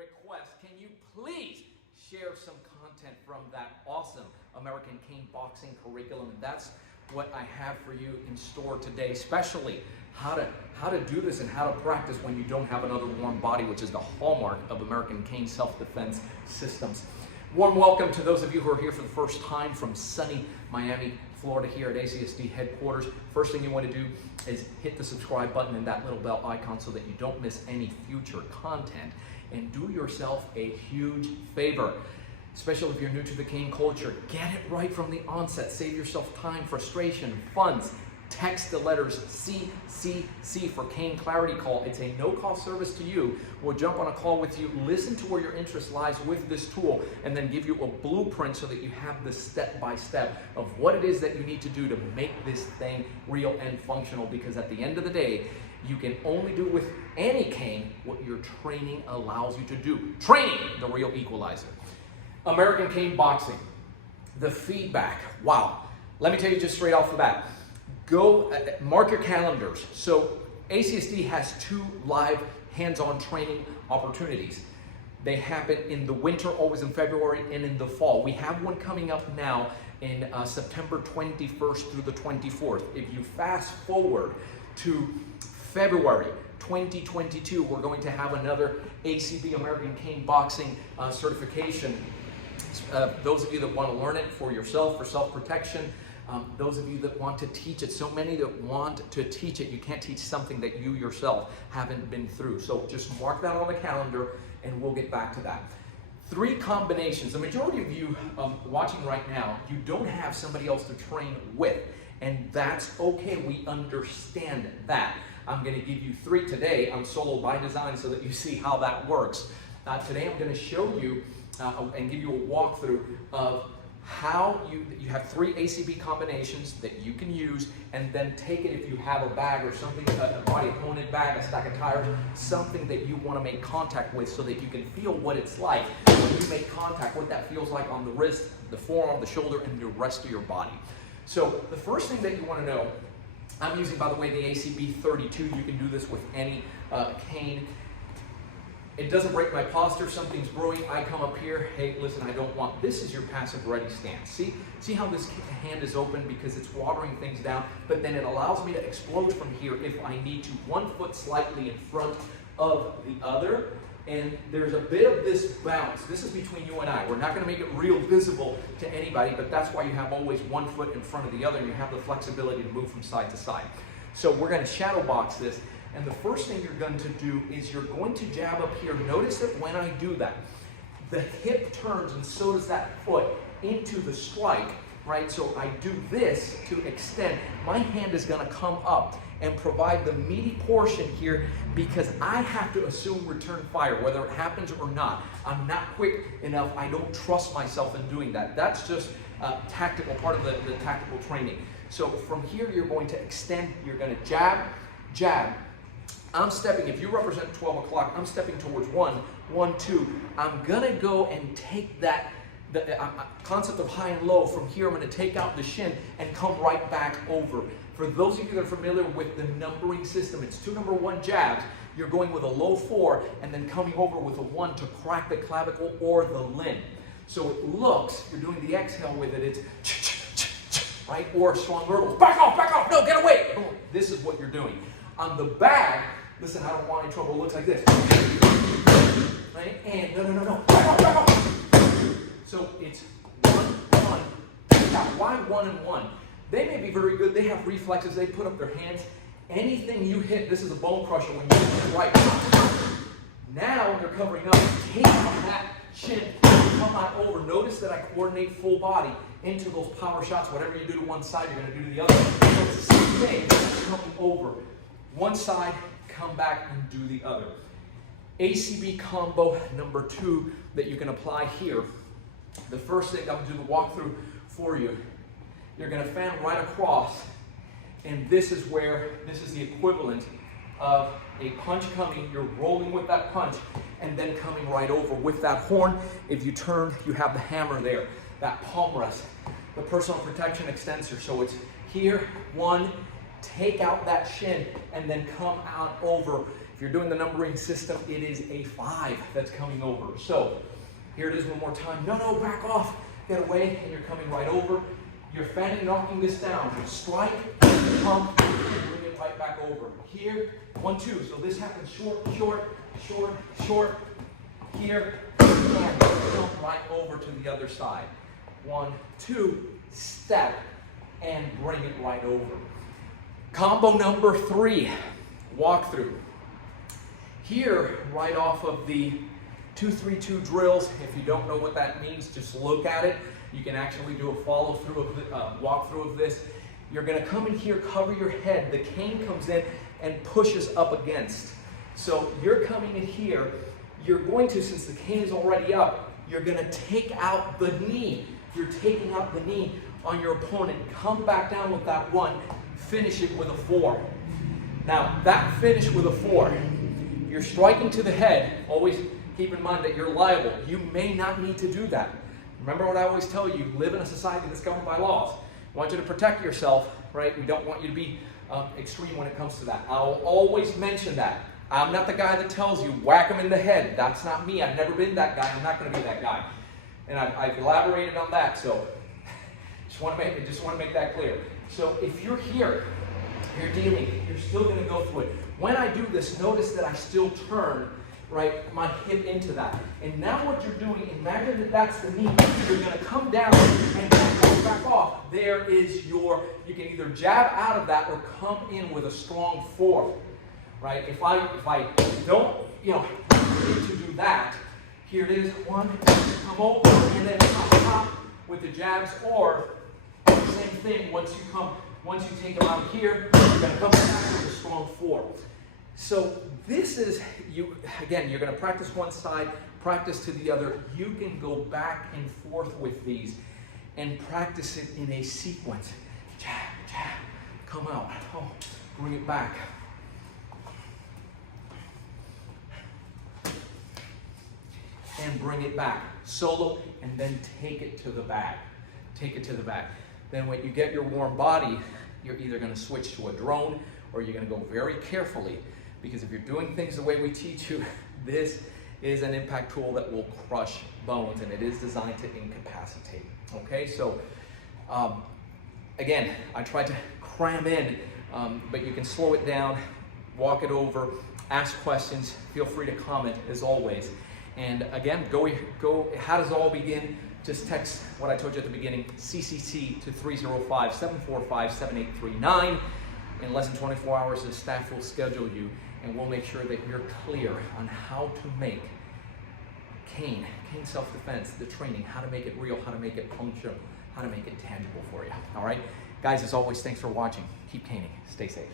request, can you please share some content from that awesome American Cane boxing curriculum? And that's what I have for you in store today, especially how to do this and how to practice when you don't have another warm body, which is the hallmark of American Cane self-defense systems. Warm welcome to those of you who are here for the first time from sunny Miami, Florida, here at ACSD headquarters. First thing you want to do is hit the subscribe button and that little bell icon so that you don't miss any future content. And do yourself a huge favor, especially if you're new to the cane culture. Get it right from the onset. Save yourself time, frustration, funds. Text the letters CCC for Cane Clarity Call. It's a no-cost service to you. We'll jump on a call with you, listen to where your interest lies with this tool, and then give you a blueprint so that you have the step-by-step of what it is that you need to do to make this thing real and functional, because at the end of the day, you can only do with any cane what your training allows you to do. Training, the real equalizer. American Cane boxing, the feedback, wow. Let me tell you just straight off the bat. Go mark your calendars. So ACSD has 2 live hands-on training opportunities. They happen in the winter, always in February, and in the fall. We have one coming up now in September 21st through the 24th. If you fast forward to February 2022, we're going to have another ACB American Cane boxing certification. Those of you that want to learn it for yourself, for self-protection, those of you that want to teach it, so many that want to teach it, you can't teach something that you yourself haven't been through. So just mark that on the calendar and we'll get back to that. 3 combinations. The majority of you watching right now, you don't have somebody else to train with, and that's okay. We understand that. I'm going to give you 3 today. I'm solo by design so that you see how that works. Today I'm going to show you and give you a walkthrough of how you have 3 ACB combinations that you can use, and then take it if you have a bag or something, a body opponent bag, a stack of tires, something that you want to make contact with so that you can feel what it's like when you make contact, what that feels like on the wrist, the forearm, the shoulder, and the rest of your body. So the first thing that you want to know, I'm using, by the way, the ACB 32. You can do this with any cane. It doesn't break my posture. Something's brewing. I come up here. Hey, listen, I don't want. This is your passive ready stance. See how this hand is open because it's watering things down, but then it allows me to explode from here if I need to. 1 foot slightly in front of the other, and there's a bit of this bounce. This is between you and I. We're not going to make it real visible to anybody, but that's why you have always 1 foot in front of the other, and you have the flexibility to move from side to side. So we're going to shadow box this. And the first thing you're going to do is you're going to jab up here. Notice that when I do that, the hip turns and so does that foot into the strike, right? So I do this to extend. My hand is going to come up and provide the meaty portion here because I have to assume return fire, whether it happens or not. I'm not quick enough. I don't trust myself in doing that. That's just tactical, part of the tactical training. So from here, you're going to extend. You're going to jab, jab. I'm stepping, if you represent 12 o'clock, I'm stepping towards 1, 1, 2. I'm going to go and take that, the concept of high and low. From here, I'm going to take out the shin and come right back over. For those of you that are familiar with the numbering system, it's 2 number 1 jabs. You're going with a low 4 and then coming over with a 1 to crack the clavicle or the limb. So it looks, you're doing the exhale with it, it's right? Or swan girdles. Back off, no, get away. Boom. This is what you're doing. On the back, listen, I don't want any trouble. It looks like this. Right? And no. Back off. So it's 1, 1. Now, why 1 and 1? They may be very good. They have reflexes. They put up their hands. Anything you hit, this is a bone crusher when you hit it right. Now, when they're covering up, take out that shin, come out over. Notice that I coordinate full body into those power shots. Whatever you do to one side, you're going to do to the other. So it's the same thing, coming over. One side, come back and do the other. ACB combo number 2 that you can apply here. The first thing, I'm going to do the walkthrough for you. You're going to fan right across, and this is the equivalent of a punch coming. You're rolling with that punch and then coming right over with that horn. If you turn, you have the hammer there, that palm rest, the personal protection extensor. So it's here, 1, take out that shin, and then come out over. If you're doing the numbering system, it is a 5 that's coming over. So here it is one more time. No, back off. Get away, and you're coming right over. You're fanning, knocking this down. Strike, pump, bring it right back over. Here, 1, 2. So this happens short, short, short, short. Here, and jump right over to the other side. 1, 2, step, and bring it right over. Combo number 3, walkthrough. Here, right off of the 2-3-2 drills, if you don't know what that means, just look at it. You can actually do a follow-through of the walkthrough of this. You're going to come in here, cover your head. The cane comes in and pushes up against. So you're coming in here. You're going to, since the cane is already up, you're going to take out the knee. You're taking out the knee on your opponent. Come back down with that 1. Finish it with a 4. Now, that finish with a 4, you're striking to the head. Always keep in mind that you're liable. You may not need to do that. Remember what I always tell you, you live in a society that's governed by laws. I want you to protect yourself, right? We don't want you to be extreme when it comes to that. I'll always mention that. I'm not the guy that tells you, whack him in the head. That's not me. I've never been that guy. I'm not going to be that guy. And I've elaborated on that, so just want to make that clear. So if you're here, you're dealing, you're still going to go through it. When I do this, notice that I still turn, right, my hip into that. And now what you're doing, imagine that that's the knee. You're going to come down and back off. There is your, you can either jab out of that or come in with a strong 4. Right? If I don't, need to do that, here it is, 1, come over, and then top with the jabs, or same thing, once you take them out here, you're going to come back with a strong 4. So this is, again, you're going to practice one side, practice to the other. You can go back and forth with these and practice it in a sequence. Jab, jab, come out, bring it back. And bring it back, solo, and then take it to the back. Take it to the back. Then when you get your warm body, you're either going to switch to a drone or you're going to go very carefully, because if you're doing things the way we teach you, this is an impact tool that will crush bones, and it is designed to incapacitate. Okay, so again, I tried to cram in, but you can slow it down, walk it over, ask questions, feel free to comment as always. And again, go. How does it all begin? Just text what I told you at the beginning, CCC to 305-745-7839. In less than 24 hours, the staff will schedule you, and we'll make sure that you're clear on how to make cane self-defense, the training, how to make it real, how to make it functional, how to make it tangible for you. All right? Guys, as always, thanks for watching. Keep caning. Stay safe.